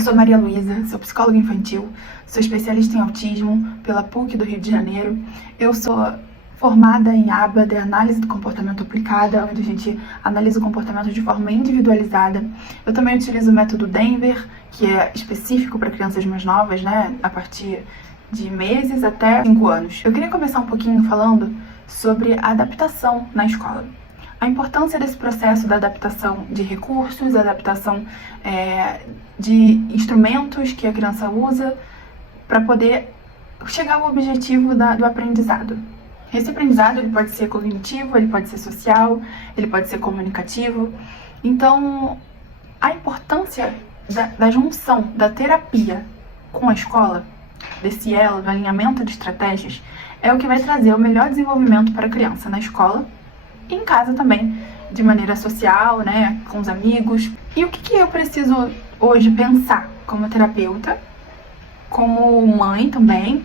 Eu sou Maria Luísa, sou psicóloga infantil, sou especialista em autismo pela PUC do Rio de Janeiro. Eu sou formada em ABA, de Análise do Comportamento Aplicada, onde a gente analisa o comportamento de forma individualizada. Eu também utilizo o método Denver, que é específico para crianças mais novas, né, a partir de meses até 5 anos. Eu queria começar um pouquinho falando sobre a adaptação na escola. A importância desse processo da adaptação de recursos, a adaptação de instrumentos que a criança usa para poder chegar ao objetivo do aprendizado. Esse aprendizado ele pode ser cognitivo, ele pode ser social, ele pode ser comunicativo. Então, a importância da junção da terapia com a escola, desse elo, do alinhamento de estratégias, é o que vai trazer o melhor desenvolvimento para a criança na escola e em casa também, de maneira social, né, com os amigos. E o que eu preciso hoje pensar como terapeuta, como mãe também?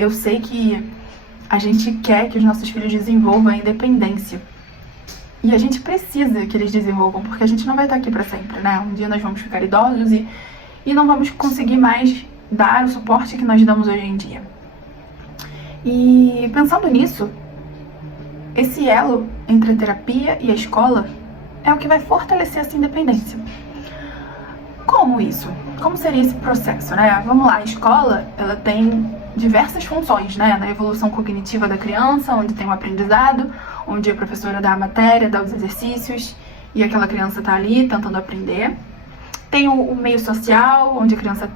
Eu sei que a gente quer que os nossos filhos desenvolvam a independência. E a gente precisa que eles desenvolvam, porque a gente não vai estar aqui para sempre, né? Um dia nós vamos ficar idosos e não vamos conseguir mais dar o suporte que nós damos hoje em dia. E pensando nisso, esse elo entre a terapia e a escola é o que vai fortalecer essa independência. Como isso? Como seria esse processo, né? Vamos lá, a escola, ela tem diversas funções, né? Na evolução cognitiva da criança, onde tem um aprendizado, onde a professora dá a matéria, dá os exercícios, e aquela criança está ali tentando aprender. Tem o meio social, onde a criança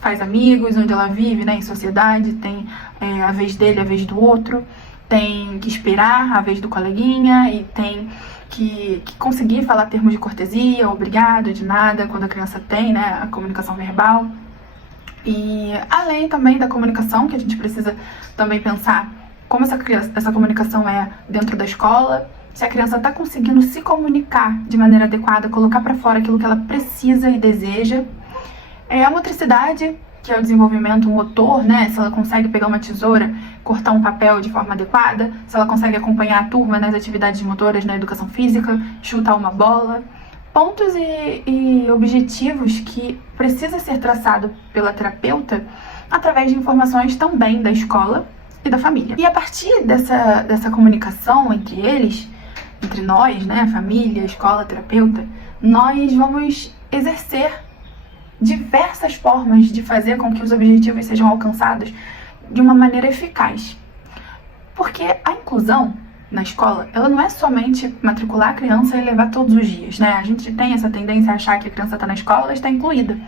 faz amigos, onde ela vive, né, em sociedade, tem a vez dele, a vez do outro, tem que esperar a vez do coleguinha e tem que conseguir falar termos de cortesia, obrigado, de nada, quando a criança tem, né, a comunicação verbal. E além também da comunicação, que a gente precisa também pensar como essa comunicação é dentro da escola, se a criança está conseguindo se comunicar de maneira adequada, colocar para fora aquilo que ela precisa e deseja. A motricidade, que é o desenvolvimento motor, né? Se ela consegue pegar uma tesoura, cortar um papel de forma adequada, se ela consegue acompanhar a turma nas atividades motoras na educação física, chutar uma bola. Pontos e objetivos que precisa ser traçado pela terapeuta através de informações também da escola e da família. E a partir dessa comunicação entre eles, entre nós, né, família, escola, terapeuta, nós vamos exercer diversas formas de fazer com que os objetivos sejam alcançados de uma maneira eficaz. Porque a inclusão na escola, ela não é somente matricular a criança e levar todos os dias, né? A gente tem essa tendência a achar que a criança está na escola, ela está incluída.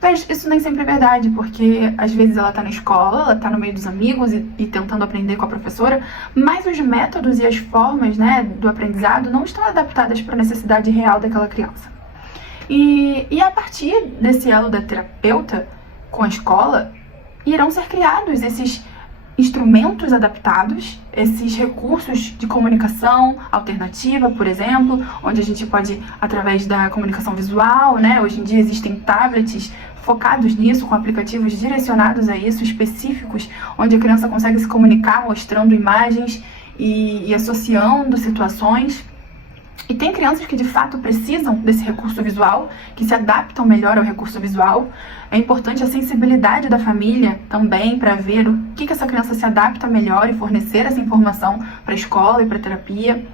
Mas isso nem sempre é verdade, porque às vezes ela está na escola, ela está no meio dos amigos e tentando aprender com a professora, mas os métodos e as formas, né, do aprendizado não estão adaptadas para a necessidade real daquela criança. E a partir desse elo da terapeuta com a escola, irão ser criados esses instrumentos adaptados, esses recursos de comunicação alternativa, por exemplo, onde a gente pode, através da comunicação visual, né, hoje em dia existem tablets focados nisso, com aplicativos direcionados a isso, específicos, onde a criança consegue se comunicar mostrando imagens e associando situações. E tem crianças que de fato precisam desse recurso visual, que se adaptam melhor ao recurso visual. É importante a sensibilidade da família também para ver o que essa criança se adapta melhor e fornecer essa informação para a escola e para a terapia.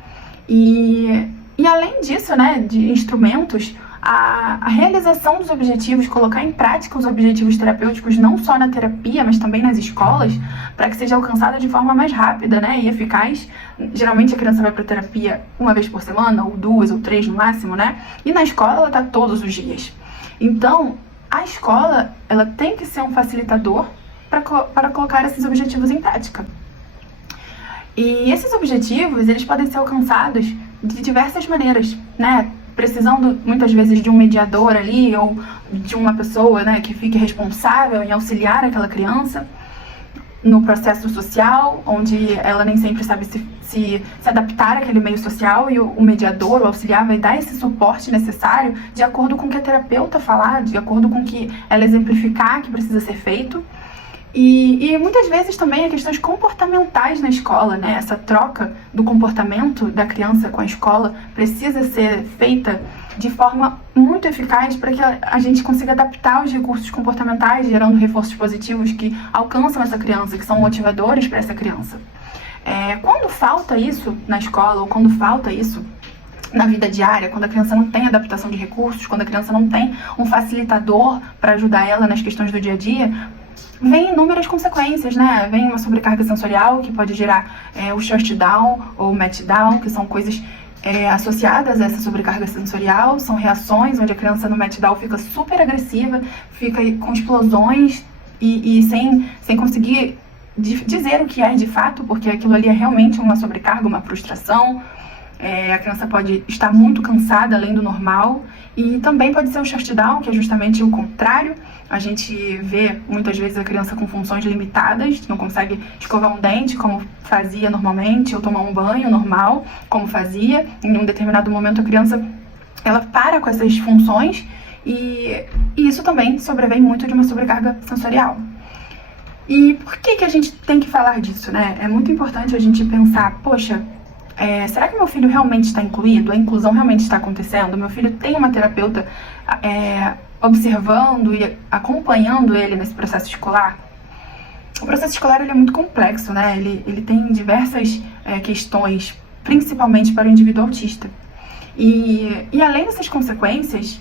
E além disso, né, de instrumentos, a realização dos objetivos, colocar em prática os objetivos terapêuticos não só na terapia, mas também nas escolas, para que seja alcançada de forma mais rápida, né, e eficaz. Geralmente a criança vai para terapia uma vez por semana, ou 2 ou 3 no máximo, né, e na escola ela está todos os dias. Então, a escola, ela tem que ser um facilitador para colocar esses objetivos em prática. E esses objetivos, eles podem ser alcançados de diversas maneiras, né, precisando muitas vezes de um mediador ali, ou de uma pessoa, né, que fique responsável em auxiliar aquela criança no processo social, onde ela nem sempre sabe se adaptar àquele meio social, e o mediador, o auxiliar, vai dar esse suporte necessário de acordo com o que a terapeuta falar, de acordo com o que ela exemplificar que precisa ser feito. E muitas vezes também questões comportamentais na escola, né? Essa troca do comportamento da criança com a escola precisa ser feita de forma muito eficaz para que a gente consiga adaptar os recursos comportamentais, gerando reforços positivos que alcançam essa criança, que são motivadores para essa criança. Quando falta isso na escola, ou quando falta isso na vida diária, quando a criança não tem adaptação de recursos, quando a criança não tem um facilitador para ajudar ela nas questões do dia a dia, vem inúmeras consequências, né? Vem uma sobrecarga sensorial que pode gerar o shutdown ou meltdown, que são coisas associadas a essa sobrecarga sensorial, são reações onde a criança no meltdown fica super agressiva, fica com explosões e sem conseguir dizer o que é de fato, porque aquilo ali é realmente uma sobrecarga, uma frustração. A criança pode estar muito cansada além do normal, e também pode ser o shutdown, que é justamente o contrário. A gente vê muitas vezes a criança com funções limitadas, não consegue escovar um dente como fazia normalmente, ou tomar um banho normal como fazia. Em um determinado momento a criança ela para com essas funções, e isso também sobrevém muito de uma sobrecarga sensorial. E por que a gente tem que falar disso, né? É muito importante a gente pensar, poxa, será que meu filho realmente está incluído? A inclusão realmente está acontecendo? Meu filho tem uma terapeuta observando e acompanhando ele nesse processo escolar? O processo escolar ele é muito complexo, né? Ele tem diversas questões, principalmente para o indivíduo autista. E além dessas consequências,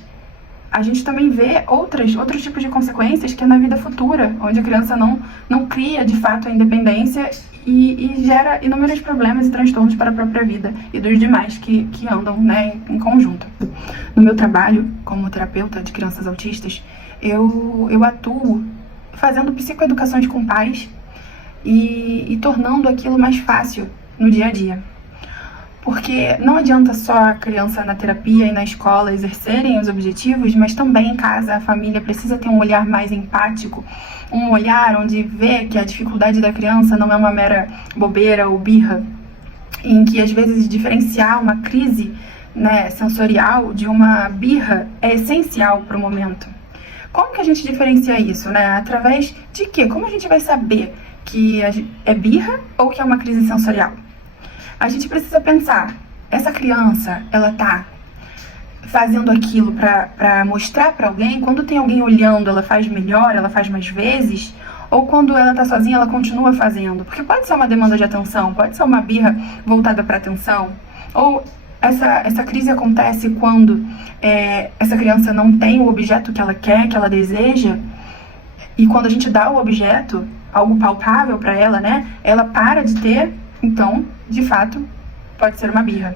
a gente também vê outros tipos de consequências que é na vida futura, onde a criança não cria de fato a independência e gera inúmeros problemas e transtornos para a própria vida e dos demais que andam, né, em conjunto. No meu trabalho como terapeuta de crianças autistas, eu atuo fazendo psicoeducações com pais e tornando aquilo mais fácil no dia a dia. Porque não adianta só a criança na terapia e na escola exercerem os objetivos, mas também em casa a família precisa ter um olhar mais empático, um olhar onde vê que a dificuldade da criança não é uma mera bobeira ou birra, em que às vezes diferenciar uma crise, né, sensorial de uma birra é essencial para o momento. Como que a gente diferencia isso, né? Através de quê? Como a gente vai saber que é birra ou que é uma crise sensorial? A gente precisa pensar, essa criança, ela tá fazendo aquilo pra mostrar pra alguém? Quando tem alguém olhando, ela faz melhor, ela faz mais vezes? Ou quando ela tá sozinha, ela continua fazendo? Porque pode ser uma demanda de atenção, pode ser uma birra voltada pra atenção. Ou essa crise acontece quando essa criança não tem o objeto que ela quer, que ela deseja, e quando a gente dá o objeto, algo palpável pra ela, né, ela para de ter. Então, de fato, pode ser uma birra.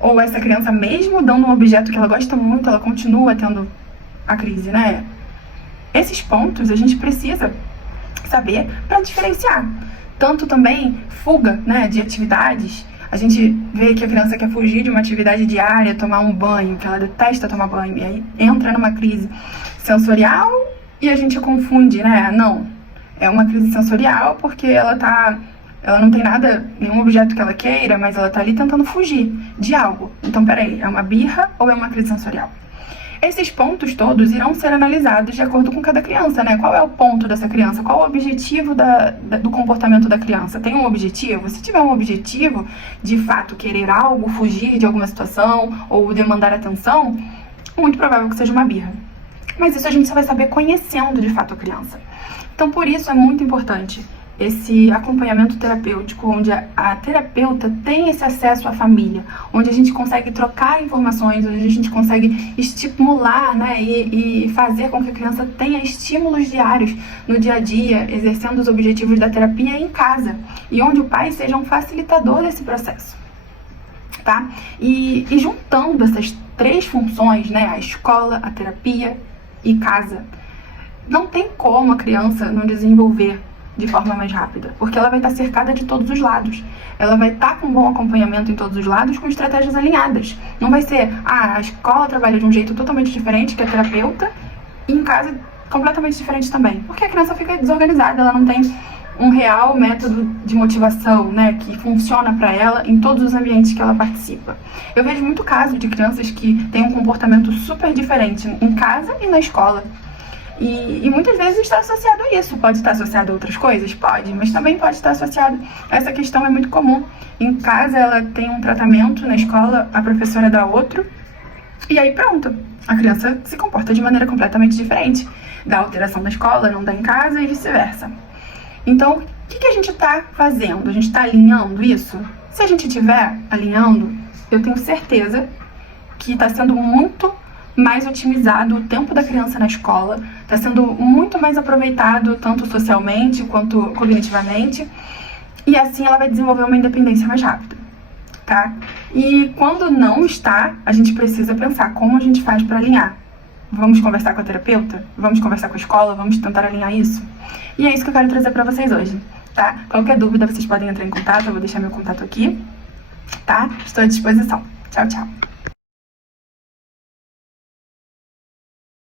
Ou essa criança, mesmo dando um objeto que ela gosta muito, ela continua tendo a crise, né? Esses pontos a gente precisa saber para diferenciar. Tanto também fuga, né, de atividades. A gente vê que a criança quer fugir de uma atividade diária, tomar um banho, que ela detesta tomar banho, e aí entra numa crise sensorial e a gente confunde, né? Não, é uma crise sensorial porque ela não tem nada, nenhum objeto que ela queira, mas ela tá ali tentando fugir de algo. Então, peraí, é uma birra ou é uma crise sensorial? Esses pontos todos irão ser analisados de acordo com cada criança, né? Qual é o ponto dessa criança? Qual é o objetivo do comportamento da criança? Tem um objetivo? Se tiver um objetivo, de fato, querer algo, fugir de alguma situação ou demandar atenção, muito provável que seja uma birra. Mas isso a gente só vai saber conhecendo, de fato, a criança. Então, por isso é muito importante esse acompanhamento terapêutico, onde a terapeuta tem esse acesso à família, onde a gente consegue trocar informações, onde a gente consegue estimular, né, e fazer com que a criança tenha estímulos diários no dia a dia, exercendo os objetivos da terapia em casa, e onde o pai seja um facilitador desse processo, tá? E juntando essas três funções, né, a escola, a terapia e casa, não tem como a criança não desenvolver de forma mais rápida, porque ela vai estar cercada de todos os lados. Ela vai estar com um bom acompanhamento em todos os lados, com estratégias alinhadas. Não vai ser, a escola trabalha de um jeito totalmente diferente que a terapeuta, e em casa completamente diferente também, porque a criança fica desorganizada, ela não tem um real método de motivação, né, que funciona para ela em todos os ambientes que ela participa. Eu vejo muito caso de crianças que têm um comportamento super diferente em casa e na escola. E muitas vezes está associado a isso. Pode estar associado a outras coisas? Pode, mas também pode estar associado a essa questão. É muito comum. Em casa ela tem um tratamento, na escola a professora dá outro, e aí pronto, a criança se comporta de maneira completamente diferente. Dá alteração na escola, não dá em casa e vice-versa. Então, o que a gente está fazendo? A gente está alinhando isso? Se a gente estiver alinhando, eu tenho certeza que está sendo muito mais otimizado o tempo da criança na escola, está sendo muito mais aproveitado tanto socialmente quanto cognitivamente, e assim ela vai desenvolver uma independência mais rápida, tá? E quando não está, a gente precisa pensar como a gente faz para alinhar. Vamos conversar com a terapeuta? Vamos conversar com a escola? Vamos tentar alinhar isso? E é isso que eu quero trazer para vocês hoje, tá? Qualquer dúvida, vocês podem entrar em contato, eu vou deixar meu contato aqui, tá? Estou à disposição. Tchau, tchau.